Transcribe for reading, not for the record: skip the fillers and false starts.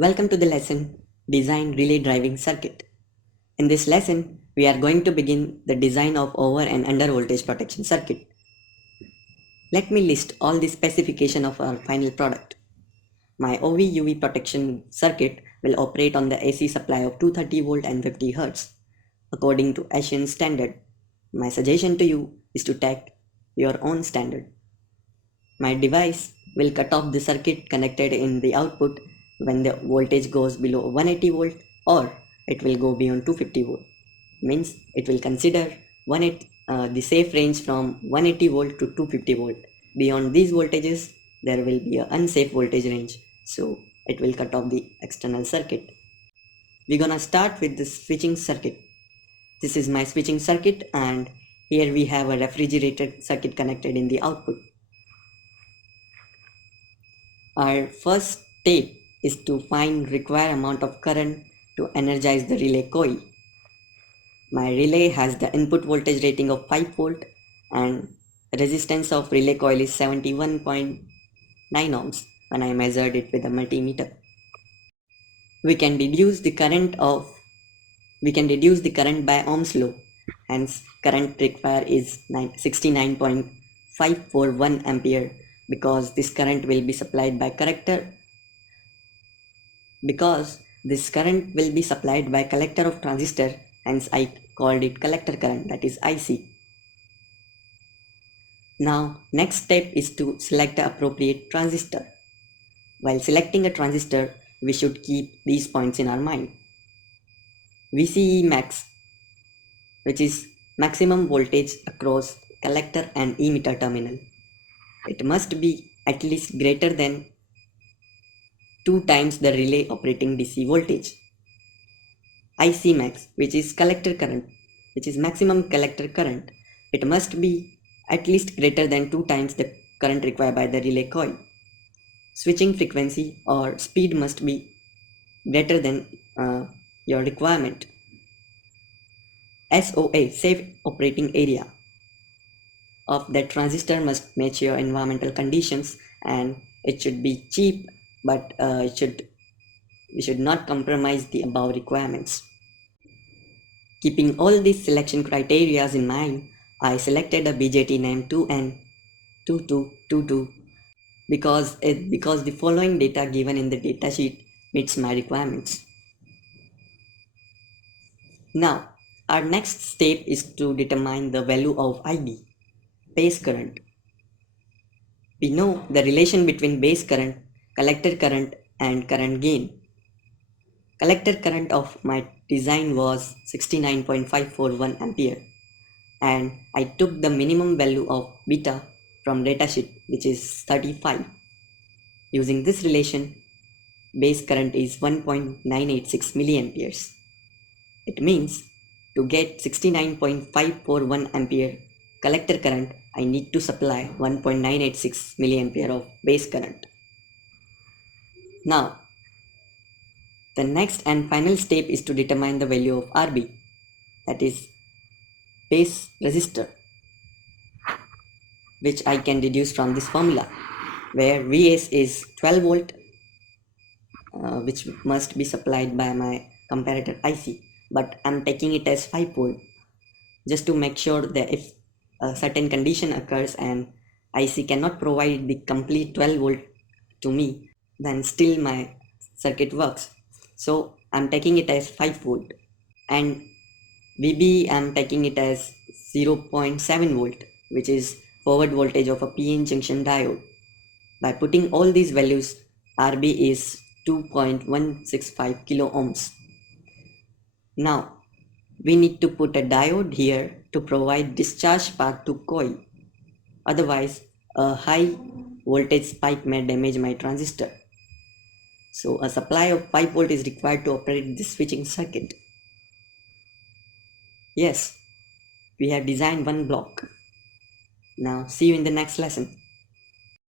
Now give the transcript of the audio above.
Welcome to the lesson Design Relay Driving Circuit. In this lesson, we are going to begin the design of over and under voltage protection circuit. Let me list all the specification of our final product. My OV-UV protection circuit will operate on the AC supply of 230 volt and 50 Hz according to Asian standard. My suggestion to you is to take your own standard. My device will cut off the circuit connected in the output when the voltage goes below 180 volt, or it will go beyond 250 volt. Means it will consider the safe range from 180 volt to 250 volt. Beyond these voltages, there will be an unsafe voltage range. So it will cut off the external circuit. We're gonna start with the switching circuit. This is my switching circuit, and here we have a refrigerated circuit connected in the output. Our first step is to find required amount of current to energize the relay coil. My relay has the input voltage rating of 5 volt and resistance of relay coil is 71.9 ohms when I measured it with a multimeter. We can reduce the current by Ohm's law. Hence current required is 69.541 ampere because this current will be supplied by collector of transistor, hence I called it collector current, that is IC. Now next step is to select the appropriate transistor. While selecting a transistor, we should keep these points in our mind. VCE max, which is maximum voltage across collector and emitter terminal. It must be at least greater than 2 times the relay operating DC voltage. IC max, which is collector current, which is maximum collector current. It must be at least greater than 2 times the current required by the relay coil. Switching frequency or speed must be greater than your requirement. SOA, safe operating area, of that transistor must match your environmental conditions, and it should be cheap, but we should not compromise the above requirements. Keeping all these selection criteria in mind, I selected a BJT name 2N2222 because the following data given in the datasheet meets my requirements. Now, our next step is to determine the value of IB, base current. We know the relation between base current, collector current, and current gain. Collector current of my design was 69.541 ampere, and I took the minimum value of beta from datasheet, which is 35. Using this relation, base current is 1.986 milliamperes. It means to get 69.541 ampere collector current, I need to supply 1.986 milliampere of base current. Now, the next and final step is to determine the value of RB, that is base resistor, which I can deduce from this formula, where Vs is 12 volt, which must be supplied by my comparator IC, but I'm taking it as 5 volt just to make sure that if a certain condition occurs and IC cannot provide the complete 12 volt to me, then still my circuit works. So I'm taking it as 5 volt, and VB I'm taking it as 0.7 volt, which is forward voltage of a PN junction diode. By putting all these values, RB is 2.165 kilo ohms. Now we need to put a diode here to provide discharge path to coil. Otherwise, a high voltage spike may damage my transistor. So a supply of 5 volt is required to operate this switching circuit. Yes, we have designed one block. Now see you in the next lesson.